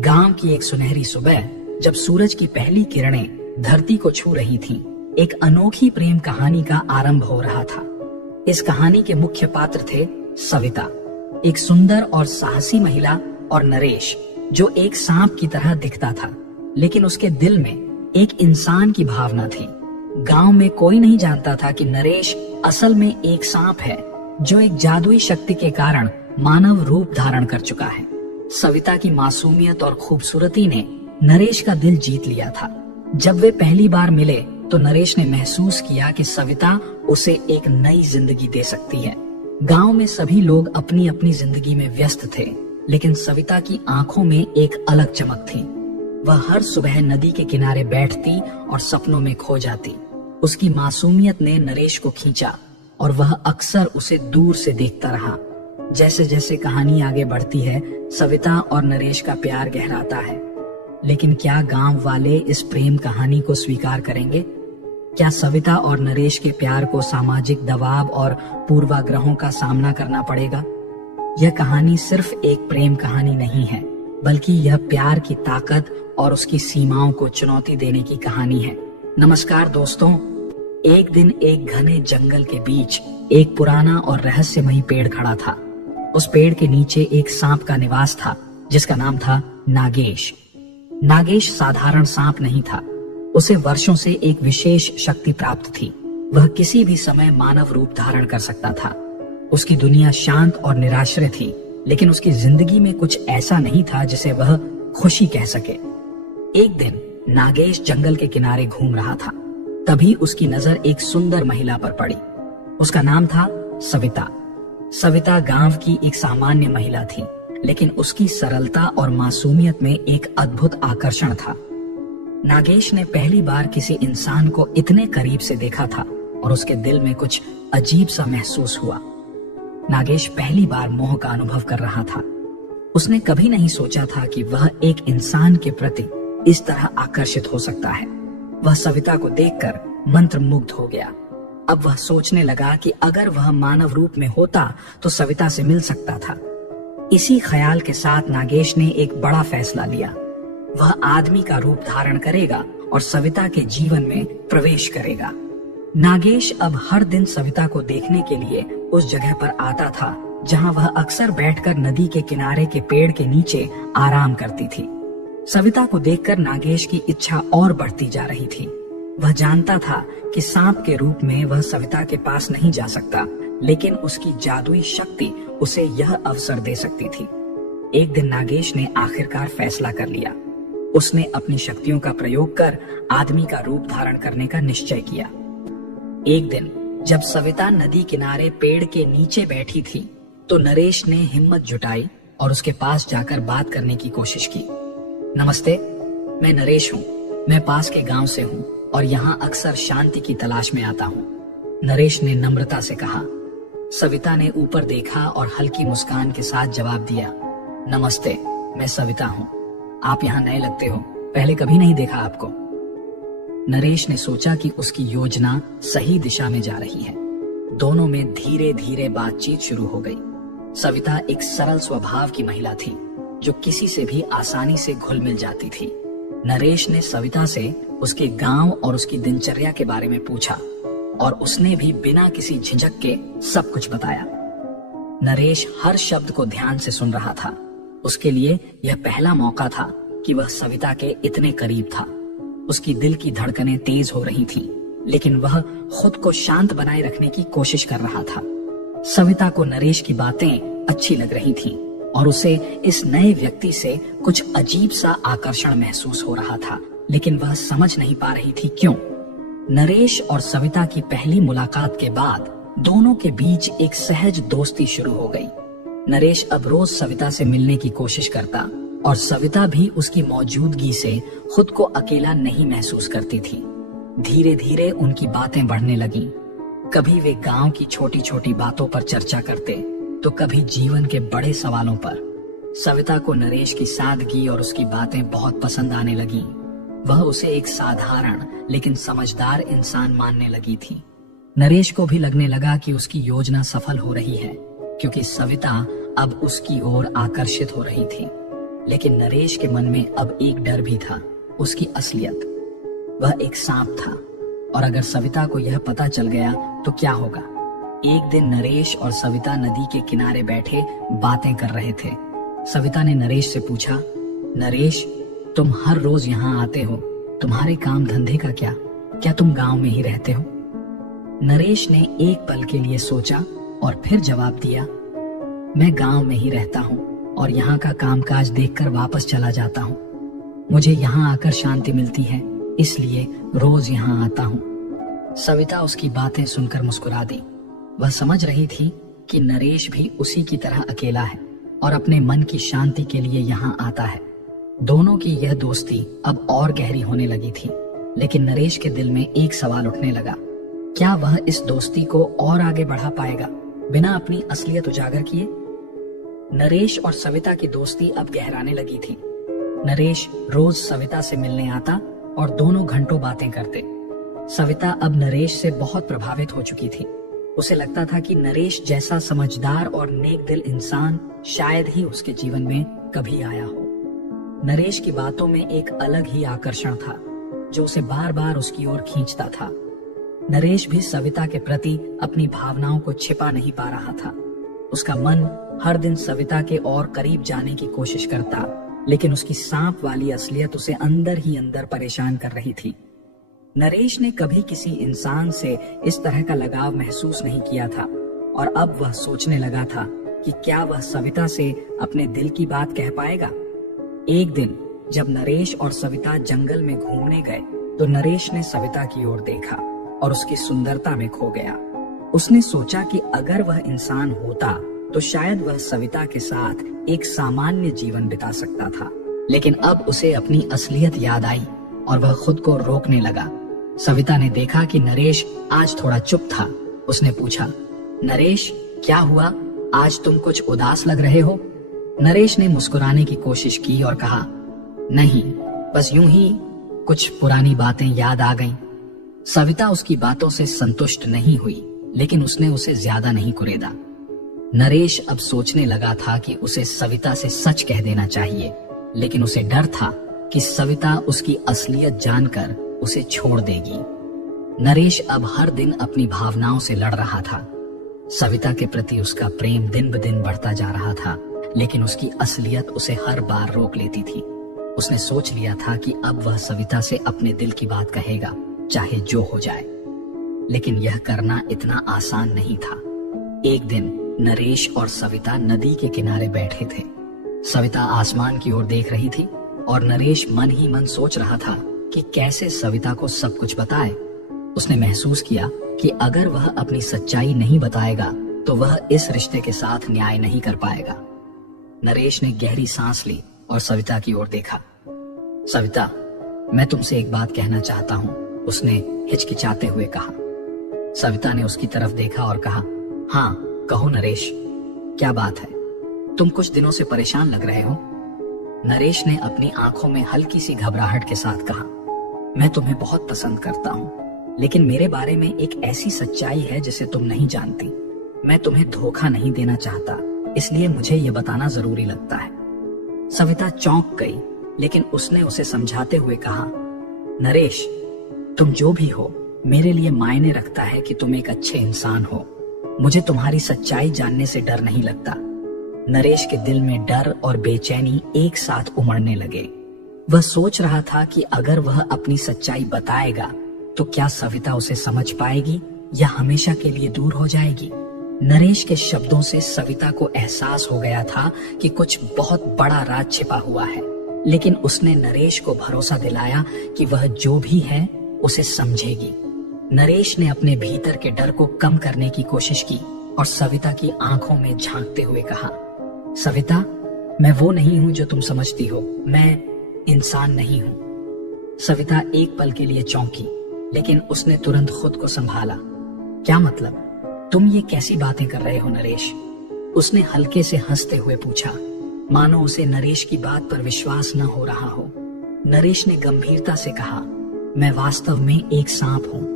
गांव की एक सुनहरी सुबह, जब सूरज की पहली किरणें धरती को छू रही थीं, एक अनोखी प्रेम कहानी का आरंभ हो रहा था। इस कहानी के मुख्य पात्र थे सविता, एक सुंदर और साहसी महिला, और नरेश, जो एक सांप की तरह दिखता था, लेकिन उसके दिल में एक इंसान की भावना थी। गांव में कोई नहीं जानता था कि नरेश असल में एक सांप है, जो एक जादुई शक्ति के कारण मानव रूप धारण कर चुका है। सविता की मासूमियत और खूबसूरती ने नरेश का दिल जीत लिया था। जब वे पहली बार मिले तो नरेश ने महसूस किया कि सविता उसे एक नई जिंदगी दे सकती है। गांव में सभी लोग अपनी अपनी जिंदगी में व्यस्त थे, लेकिन सविता की आंखों में एक अलग चमक थी। वह हर सुबह नदी के किनारे बैठती और सपनों में खो जाती। उसकी मासूमियत ने नरेश को खींचा और वह अक्सर उसे दूर से देखता रहा। जैसे जैसे कहानी आगे बढ़ती है, सविता और नरेश का प्यार गहराता है। लेकिन क्या गांव वाले इस प्रेम कहानी को स्वीकार करेंगे? क्या सविता और नरेश के प्यार को सामाजिक दबाव और पूर्वाग्रहों का सामना करना पड़ेगा? यह कहानी सिर्फ एक प्रेम कहानी नहीं है, बल्कि यह प्यार की ताकत और उसकी सीमाओं को चुनौती देने की कहानी है। नमस्कार दोस्तों, एक दिन एक घने जंगल के बीच एक पुराना और रहस्यमयी पेड़ खड़ा था। उस पेड़ के नीचे एक सांप का निवास था, जिसका नाम था नागेश। नागेश साधारण सांप नहीं था, उसे वर्षों से एक विशेष शक्ति प्राप्त थी। वह किसी भी समय मानव रूप धारण कर सकता था। उसकी दुनिया शांत और निराश्रय थी, लेकिन उसकी जिंदगी में कुछ ऐसा नहीं था जिसे वह खुशी कह सके। एक दिन नागेश जंगल के किनारे घूम रहा था। तभी उसकी नजर एक सुंदर महिला पर पड़ी। उसका नाम था सविता। सविता गांव की एक सामान्य महिला थी, लेकिन उसकी सरलता और मासूमियत में एक अद्भुत आकर्षण था। नागेश ने पहली बार किसी इंसान को इतने करीब से देखा था और उसके दिल में कुछ अजीब सा महसूस हुआ। नागेश पहली बार मोह का अनुभव कर रहा था। उसने कभी नहीं सोचा था कि वह एक इंसान के प्रति इस तरह आकर्षित हो सकता है। वह सविता को देखकर मंत्रमुग्ध हो गया। अब वह सोचने लगा कि अगर वह मानव रूप में होता तो सविता से मिल सकता था। इसी ख्याल के साथ नागेश ने एक बड़ा फैसला लिया। वह आदमी का रूप धारण करेगा और सविता के जीवन में प्रवेश करेगा। नागेश अब हर दिन सविता को देखने के लिए उस जगह पर आता था, जहां वह अक्सर बैठकर नदी के किनारे के पेड़ के नीचे आराम करती थी। सविता को देखकर नागेश की इच्छा और बढ़ती जा रही थी। वह जानता था कि सांप के रूप में वह सविता के पास नहीं जा सकता, लेकिन उसकी जादुई शक्ति उसे यह अवसर दे सकती थी। एक दिन नागेश ने आखिरकार फैसला कर लिया। उसने अपनी शक्तियों का प्रयोग कर आदमी का रूप धारण करने का निश्चय किया। एक दिन जब सविता नदी किनारे पेड़ के नीचे बैठी थी, तो नरेश ने हिम्मत जुटाई और उसके पास जाकर बात करने की कोशिश की। नमस्ते, मैं नरेश हूँ। मैं पास के गांव से हूँ और यहाँ अक्सर शांति की तलाश में आता हूँ, नरेश ने नम्रता से कहा। सविता ने ऊपर देखा और हल्की मुस्कान के साथ जवाब दिया, नमस्ते, मैं सविता हूँ। आप यहाँ नए लगते हो, पहले कभी नहीं देखा आपको। नरेश ने सोचा कि उसकी योजना सही दिशा में जा रही है। दोनों में धीरे धीरे बातचीत शुरू हो गई। सविता एक सरल स्वभाव की महिला थी, जो किसी से भी आसानी से घुल मिल जाती थी। नरेश ने सविता से उसके गांव और उसकी दिनचर्या के बारे में पूछा और उसने भी बिना किसी झिझक के सब कुछ बताया। नरेश हर शब्द को ध्यान से सुन रहा था। उसके लिए यह पहला मौका था कि वह सविता के इतने करीब था। उसकी दिल की धड़कनें तेज हो रही थीं, लेकिन वह खुद को शांत बनाए रखने की कोशिश कर रहा था। सविता को नरेश की बातें अच्छी लग रही थीं और उसे इस नए व्यक्ति से कुछ अजीब सा आकर्षण महसूस हो रहा था, लेकिन वह समझ नहीं पा रही थी क्यों। नरेश और सविता की पहली मुलाकात के बाद दोनों के बीच एक सहज दोस्ती शुरू हो गई। नरेश अब रोज सविता से मिलने की कोशिश करता और सविता भी उसकी मौजूदगी से खुद को अकेला नहीं महसूस करती थी। धीरे धीरे उनकी बातें बढ़ने लगीं। कभी वे गांव की छोटी छोटी बातों पर चर्चा करते, तो कभी जीवन के बड़े सवालों पर। सविता को नरेश की सादगी और उसकी बातें बहुत पसंद आने लगीं। वह उसे एक साधारण लेकिन समझदार इंसान मानने लगी थी। नरेश को भी लगने लगा कि उसकी योजना सफल हो रही है, क्योंकि सविता अब उसकी ओर आकर्षित हो रही थी। लेकिन नरेश के मन में अब एक डर भी था, उसकी असलियत। वह एक सांप था और अगर सविता को यह पता चल गया तो क्या होगा। एक दिन नरेश और सविता नदी के किनारे बैठे बातें कर रहे थे। सविता ने नरेश से पूछा, नरेश, तुम हर रोज यहाँ आते हो, तुम्हारे काम धंधे का क्या तुम गांव में ही रहते हो? नरेश ने एक पल के लिए सोचा और फिर जवाब दिया, मैं गांव में ही रहता हूँ और यहाँ का कामकाज देखकर वापस चला जाता हूँ। मुझे यहाँ आकर शांति मिलती है, इसलिए रोज यहाँ आता हूँ। सविता उसकी बातें सुनकर मुस्कुरा दी। वह समझ रही थी कि नरेश भी उसी की तरह अकेला है और अपने मन की शांति के लिए यहाँ आता है। दोनों की यह दोस्ती अब और गहरी होने लगी थी, लेकिन नरेश के दिल में एक सवाल उठने लगा, क्या वह इस दोस्ती को और आगे बढ़ा पाएगा बिना अपनी असलियत उजागर किए? नरेश और सविता की दोस्ती अब गहराने लगी थी। नरेश रोज सविता से मिलने आता और दोनों घंटों बातें करते। सविता अब नरेश से बहुत प्रभावित हो चुकी थी। उसे लगता था कि नरेश जैसा समझदार और नेक दिल इंसान शायद ही उसके जीवन में कभी आया हो। नरेश की बातों में एक अलग ही आकर्षण था जो उसे बार बार उसकी ओर खींचता था। नरेश भी सविता के प्रति अपनी भावनाओं को छिपा नहीं पा रहा था। उसका मन हर दिन सविता के और करीब जाने की कोशिश करता, लेकिन उसकी सांप वाली असलियत उसे अंदर ही अंदर परेशान कर रही थी। नरेश ने कभी किसी इंसान से इस तरह का लगाव महसूस नहीं किया था और अब वह सोचने लगा था कि क्या वह सविता से अपने दिल की बात कह पाएगा। एक दिन जब नरेश और सविता जंगल में घूमने गए तो नरेश ने सविता की ओर देखा और उसकी सुंदरता में खो गया। उसने सोचा कि अगर वह इंसान होता तो शायद वह सविता के साथ एक सामान्य जीवन बिता सकता था, लेकिन अब उसे अपनी असलियत याद आई और वह खुद को रोकने लगा। सविता ने देखा कि नरेश आज थोड़ा चुप था। उसने पूछा, नरेश, क्या हुआ? आज तुम कुछ उदास लग रहे हो। नरेश ने मुस्कुराने की कोशिश की और कहा, नहीं, बस यूं ही कुछ पुरानी बातें याद आ गईं। सविता उसकी बातों से संतुष्ट नहीं हुई, लेकिन उसने उसे ज्यादा नहीं कुरेदा। नरेश अब सोचने लगा था कि उसे सविता से सच कह देना चाहिए, लेकिन उसे डर था कि सविता उसकी असलियत जानकर उसे छोड़ देगी। नरेश अब हर दिन अपनी भावनाओं से लड़ रहा था। सविता के प्रति उसका प्रेम दिन ब दिन बढ़ता जा रहा था, लेकिन उसकी असलियत उसे हर बार रोक लेती थी। उसने सोच लिया था कि अब वह सविता से अपने दिल की बात कहेगा, चाहे जो हो जाए, लेकिन यह करना इतना आसान नहीं था। एक दिन नरेश और सविता नदी के किनारे बैठे थे। सविता आसमान की ओर देख रही थी और नरेश मन ही मन सोच रहा था कि कैसे सविता को सब कुछ बताए। उसने महसूस किया कि अगर वह अपनी सच्चाई नहीं बताएगा तो वह इस रिश्ते के साथ न्याय नहीं कर पाएगा। नरेश ने गहरी सांस ली और सविता की ओर देखा। सविता, मैं तुमसे एक बात कहना चाहता हूँ, उसने हिचकिचाते हुए कहा। सविता ने उसकी तरफ देखा और कहा, हाँ कहो नरेश, क्या बात है? तुम कुछ दिनों से परेशान लग रहे हो। नरेश ने अपनी आंखों में हल्की सी घबराहट के साथ कहा, मैं तुम्हें बहुत पसंद करता हूँ, लेकिन मेरे बारे में एक ऐसी सच्चाई है जिसे तुम नहीं जानती। मैं तुम्हें धोखा नहीं देना चाहता, इसलिए मुझे यह बताना जरूरी लगता है। सविता चौंक गई, लेकिन उसने उसे समझाते हुए कहा, नरेश, तुम जो भी हो, मेरे लिए मायने रखता है कि तुम एक अच्छे इंसान हो। मुझे तुम्हारी सच्चाई जानने से डर नहीं लगता। नरेश के दिल में डर और बेचैनी एक साथ उमड़ने लगे। वह सोच रहा था कि अगर वह अपनी सच्चाई बताएगा तो क्या सविता उसे समझ पाएगी या हमेशा के लिए दूर हो जाएगी। नरेश के शब्दों से सविता को एहसास हो गया था कि कुछ बहुत बड़ा राज छिपा हुआ है, लेकिन उसने नरेश को भरोसा दिलाया कि वह जो भी है उसे समझेगी। नरेश ने अपने भीतर के डर को कम करने की कोशिश की और सविता की आंखों में झांकते हुए कहा, सविता, मैं वो नहीं हूं जो तुम समझती हो। मैं इंसान नहीं हूं। सविता एक पल के लिए चौंकी, लेकिन उसने तुरंत खुद को संभाला। क्या मतलब? तुम ये कैसी बातें कर रहे हो नरेश? उसने हल्के से हंसते हुए पूछा, मानो उसे नरेश की बात पर विश्वास न हो रहा हो। नरेश ने गंभीरता से कहा, मैं वास्तव में एक सांप हूँ।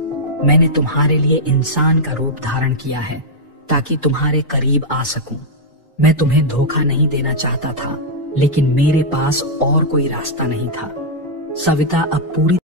मैंने तुम्हारे लिए इंसान का रूप धारण किया है ताकि तुम्हारे करीब आ सकूं। मैं तुम्हें धोखा नहीं देना चाहता था, लेकिन मेरे पास और कोई रास्ता नहीं था। सविता अब पूरी